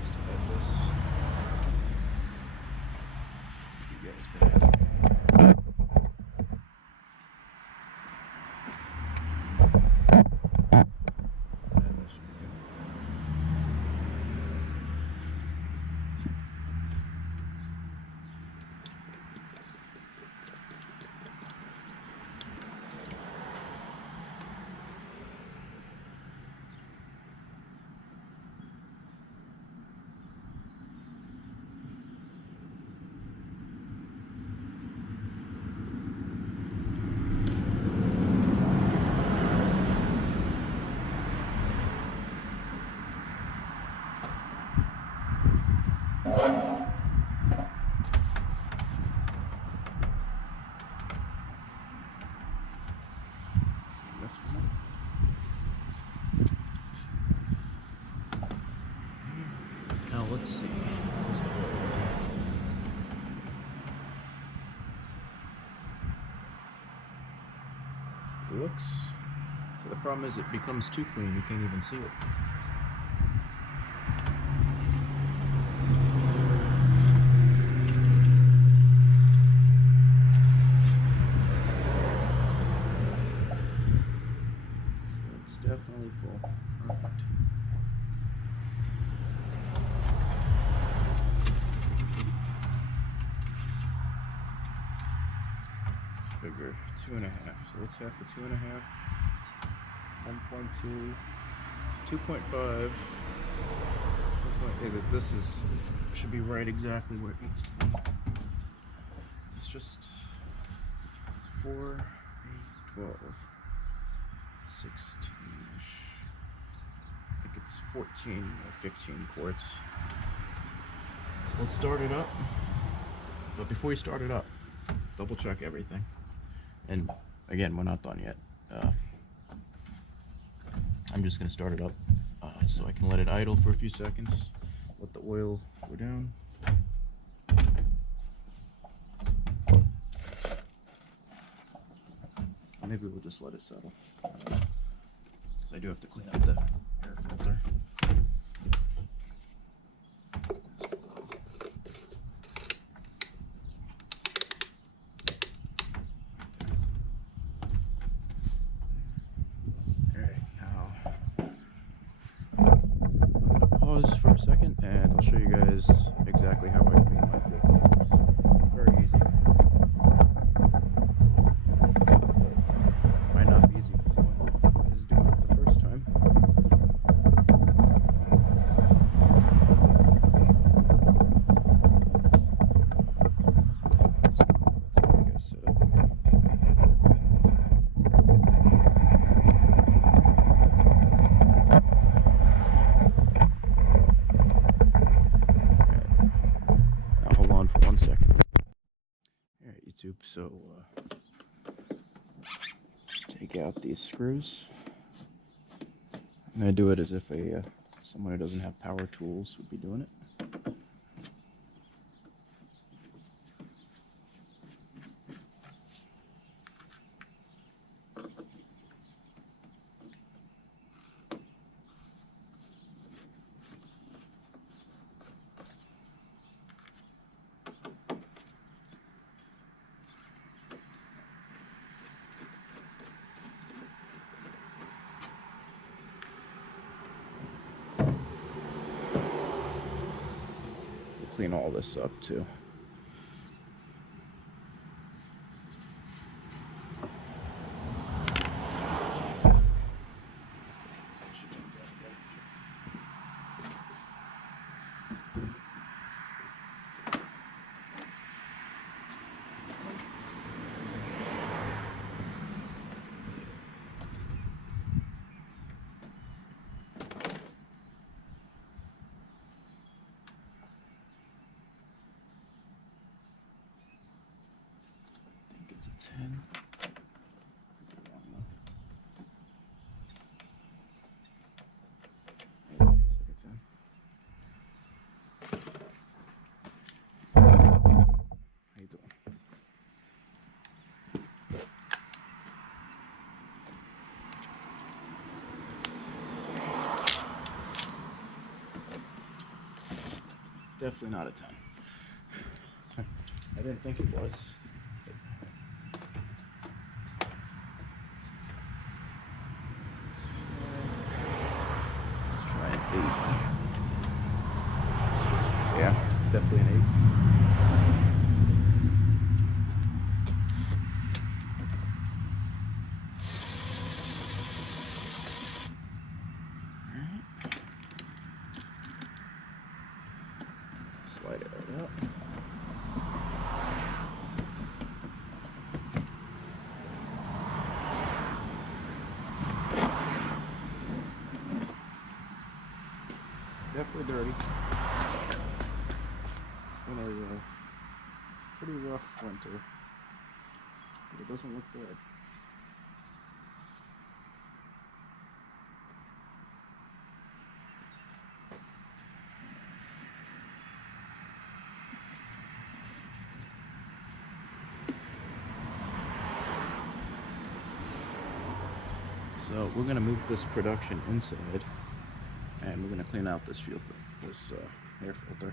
Just have this. You guys back. This one. Now let's see. Where's the oil? It looks. So the problem is it becomes too clean. You can't even see it. Definitely full. Perfect. Figure 2.5. So what's half of 2.5? 1.2, 2.5, This is should be right exactly where it needs to be. It's just 4, 8, 12, 16-ish. I think it's 14 or 15 quarts. So let's start it up. But before you start it up, double check everything. And again, we're not done yet. I'm just gonna start it up so I can let it idle for a few seconds. Let the oil go down. Maybe we'll just let it settle. So I do have to clean up the air filter. Alright, now I'm gonna pause for a second and I'll show you guys exactly how I clean my fuel filters. Very easy. Might not be easy for someone who is doing it the first time. So let's get you guys set up. Now hold on for 1 second. Alright, YouTube, so take out these screws. I'm going to do it as if someone who doesn't have power tools would be doing it. Clean all this up too. I think it's a 10. Definitely not a 10. I didn't think it was. Let's try an 8. Yeah, definitely an 8. Slide it right up. Definitely dirty. It's been a pretty rough winter, but it doesn't look bad. So we're going to move this production inside, and we're going to clean out this air filter.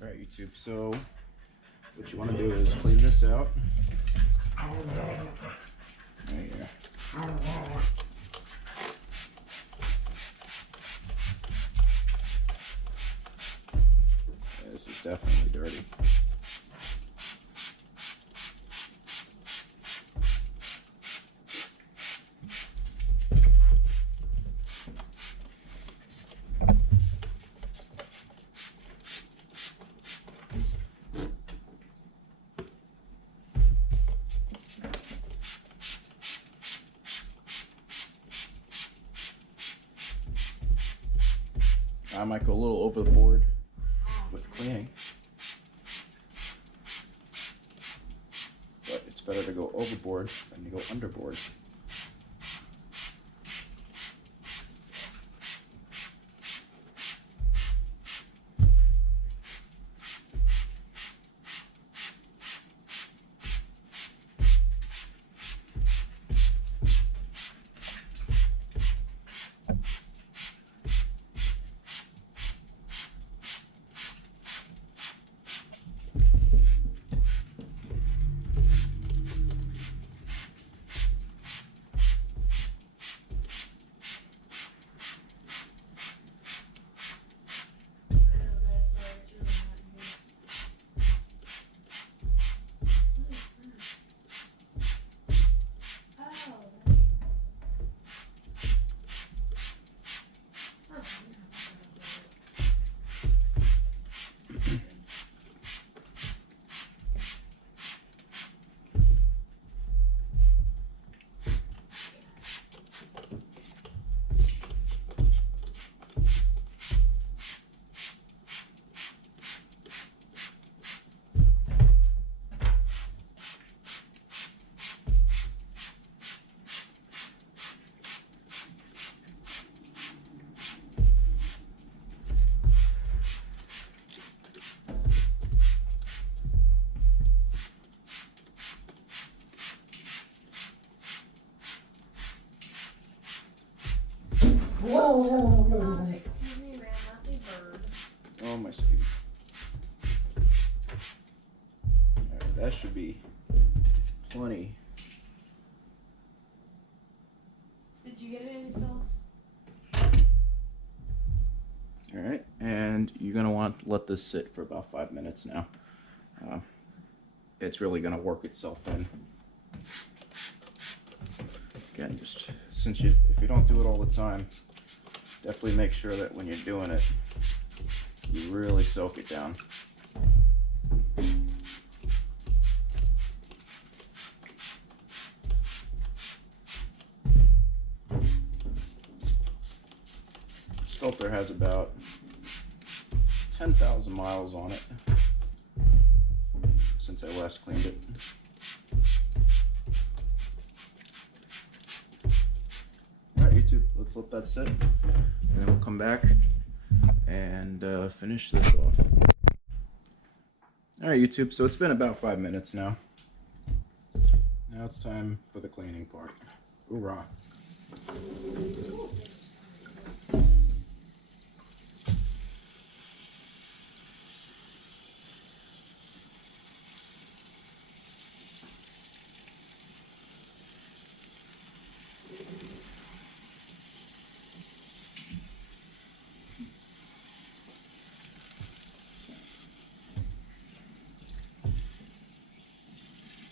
Alright YouTube, so what you want to do is clean this out. Right here. Yeah, this is definitely dirty. I might go a little over the board with cleaning. But it's better to go overboard than to go underboard. Excuse me, ma'am, not the bird. Oh, my sweetie. Alright, that should be plenty. Did you get it in yourself? Alright, and you're going to want to let this sit for about 5 minutes now. It's really going to work itself in. Again, just if you don't do it all the time, definitely make sure that when you're doing it, you really soak it down. This filter has about 10,000 miles on it since I last cleaned it. Alright, YouTube, let's let that sit, and then we'll come back and finish this off. Alright, YouTube, so it's been about 5 minutes now. Now it's time for the cleaning part. Hoorah!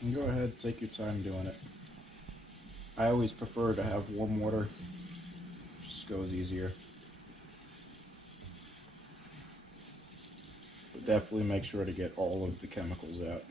And go ahead, take your time doing it. I always prefer to have warm water. Just goes easier. But definitely make sure to get all of the chemicals out.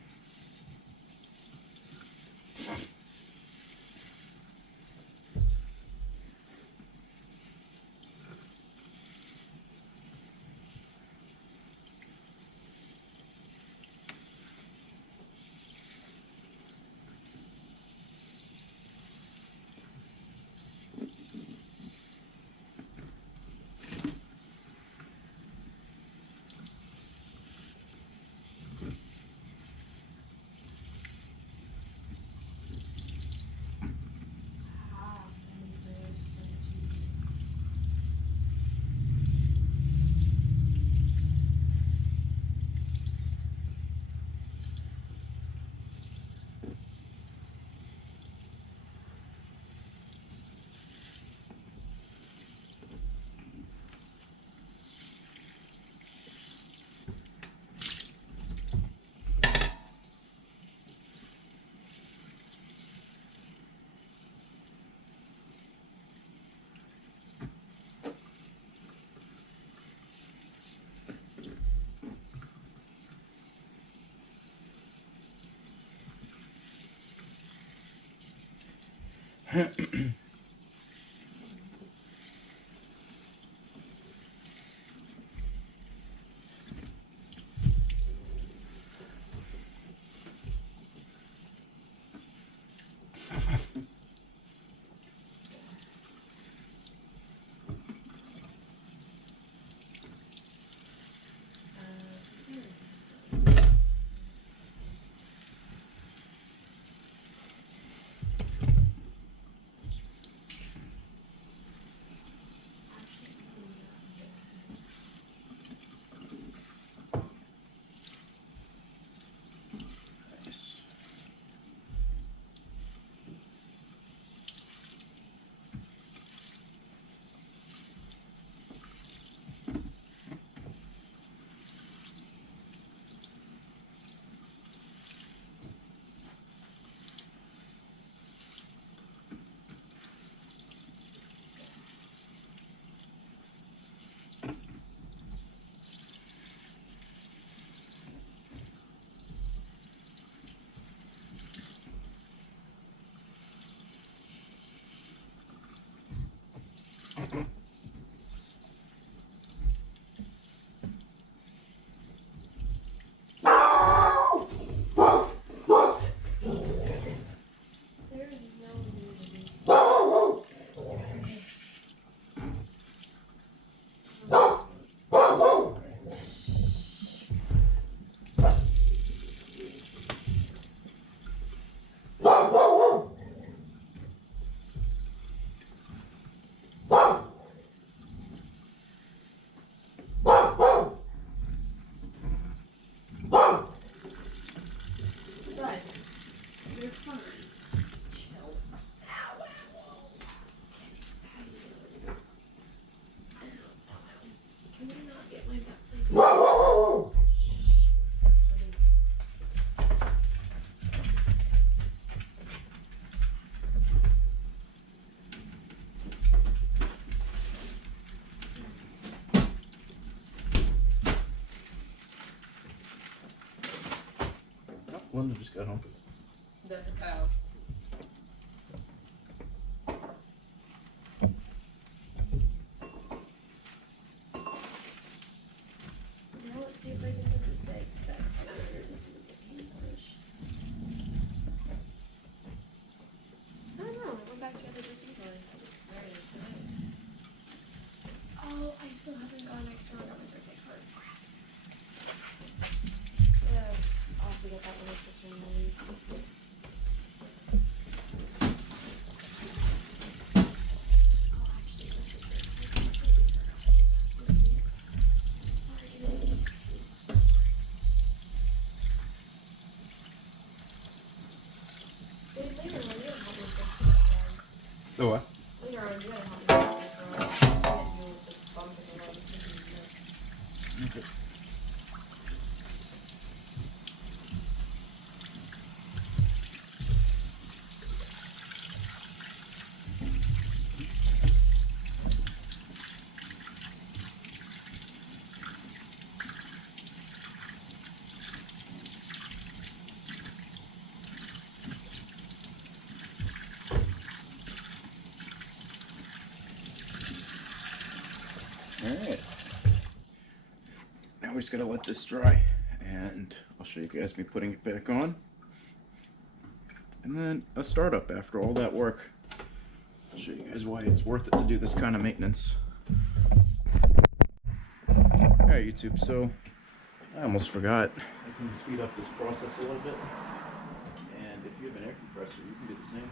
Linda just got home. Oh. Now let's see if I can put this bag back together. Is this a hand push? I don't know. It went back together just easily. I was very excited. Oh, I still haven't gone extra on my birthday card. Yeah, I'll have to get that when my sister-in-law leaves. Oh, actually, this is great. So I completely forgot to do that. Sorry, dude. Dude, later on, you don't have to fix this again. The what? Later on, you gotta have to fix this again. And you just bump it around. Okay. Alright, now we just gotta let this dry, and I'll show you guys me putting it back on, and then a startup after all that work. I'll show you guys why it's worth it to do this kind of maintenance. Alright YouTube, so I almost forgot. I can speed up this process a little bit, and if you have an air compressor, you can do the same.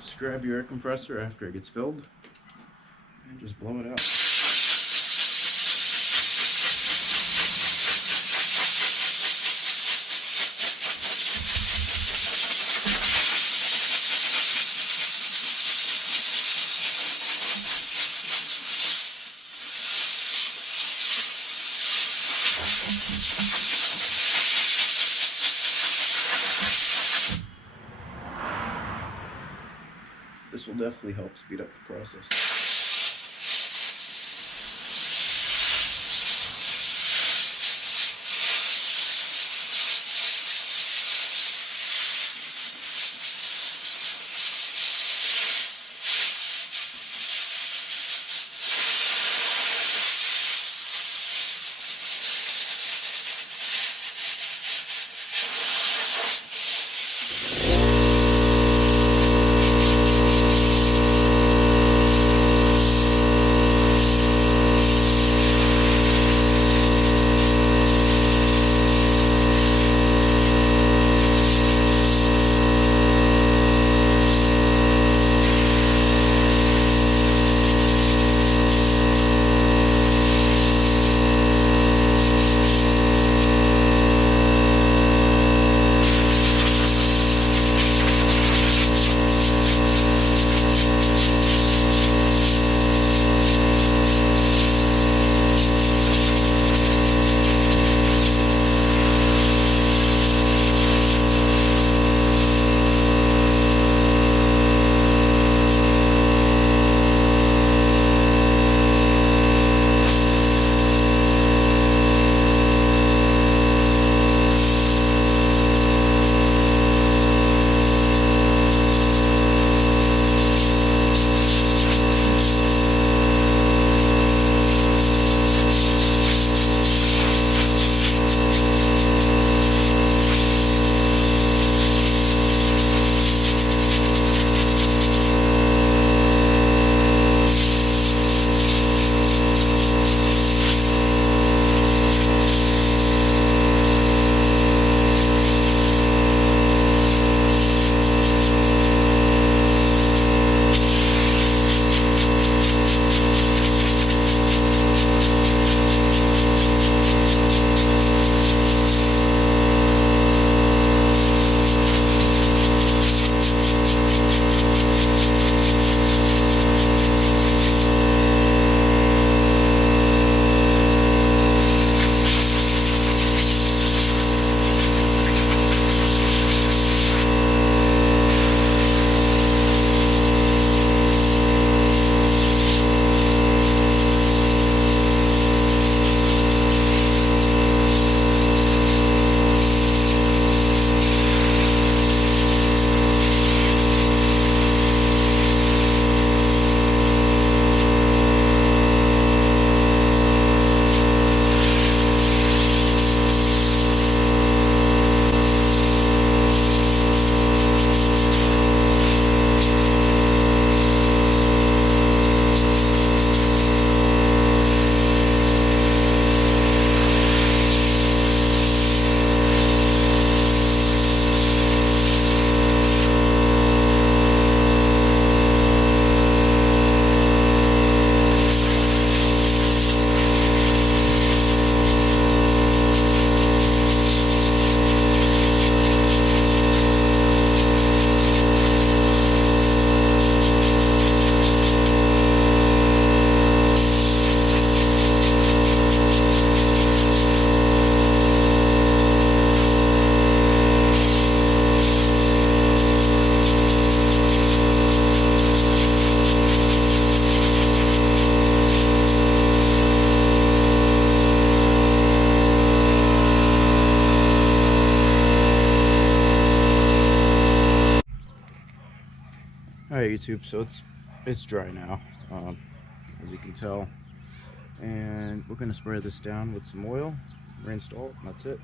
Just grab your air compressor after it gets filled, and just blow it out. This will definitely help speed up the process. Alright YouTube, so it's dry now, as you can tell, and we're gonna spray this down with some oil, reinstall it, and that's it.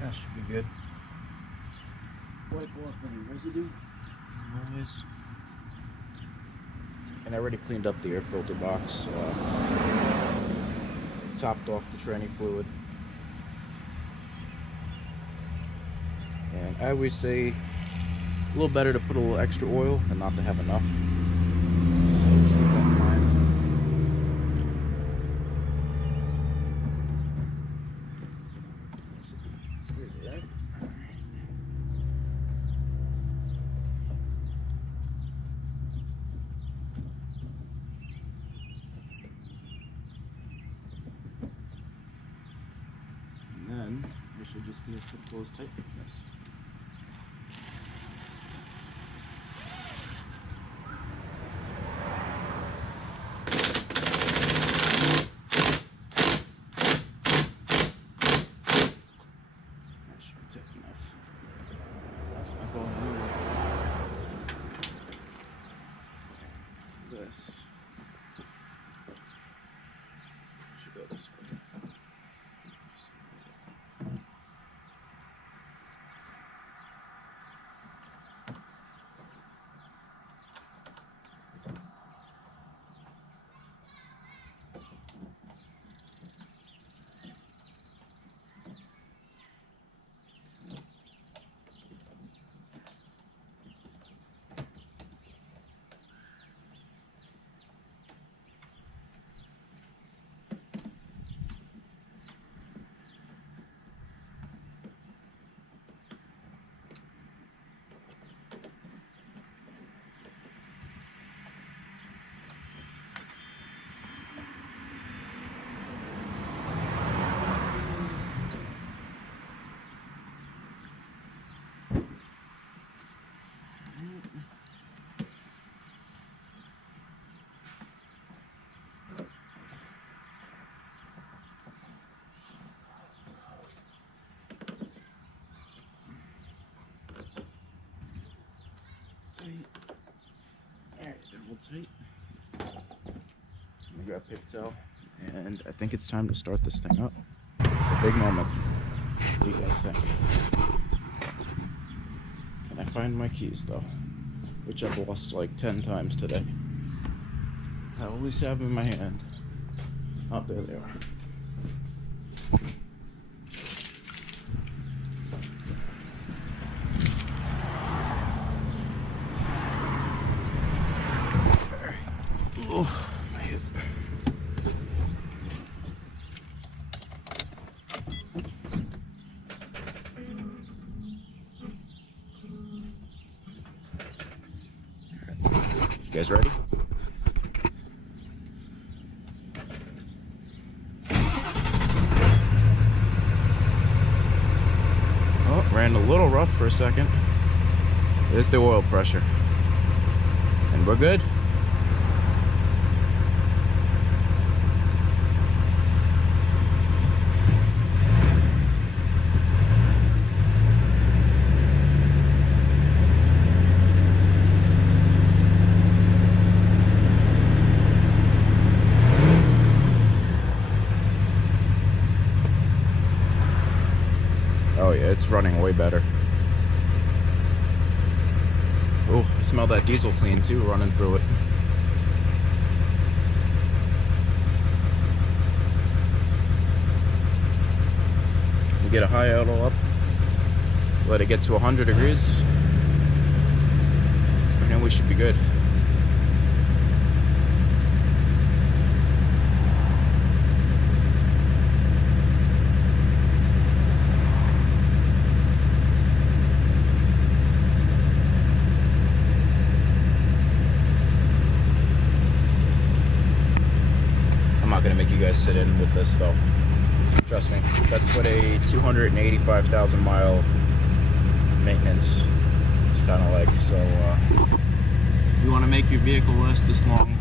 That should be good. Wipe off any residue, always. And I already cleaned up the air filter box, topped off the tranny fluid. And I always say a little better to put a little extra oil than not to have enough. So let's keep that in mind. Let's see. It's good, right? And then it should just be as simple as tightening this. That should be tight enough. That's not going anywhere. This should go this way. Just tight. Alright, double tight. I'm gonna grab a paper towel, and I think it's time to start this thing up. It's a big moment. What do you guys think? Can I find my keys though? Which I've lost like 10 times today. I always have them in my hand. Oh, there they are. Oh, my hip. You guys ready? Oh, ran a little rough for a second. There's the oil pressure. And we're good. it's running way better. Oh, I smell that diesel clean too, running through it. We get a high idle up, let it get to 100 degrees, and then we should be good. I'm not gonna make you guys sit in with this though. Trust me, that's what a 285,000 mile maintenance is kind of like. So if you want to make your vehicle last this long,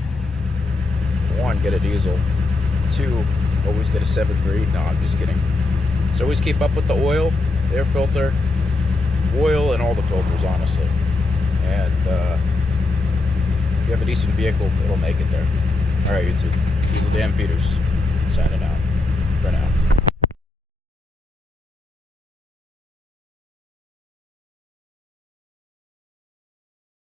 one, get a diesel. Two, always get a 7.3. No, I'm just kidding. So always keep up with the oil, the air filter, oil, and all the filters, honestly. And if you have a decent vehicle, it'll make it there. All right, YouTube. Diesel Dan Peters signing out for now.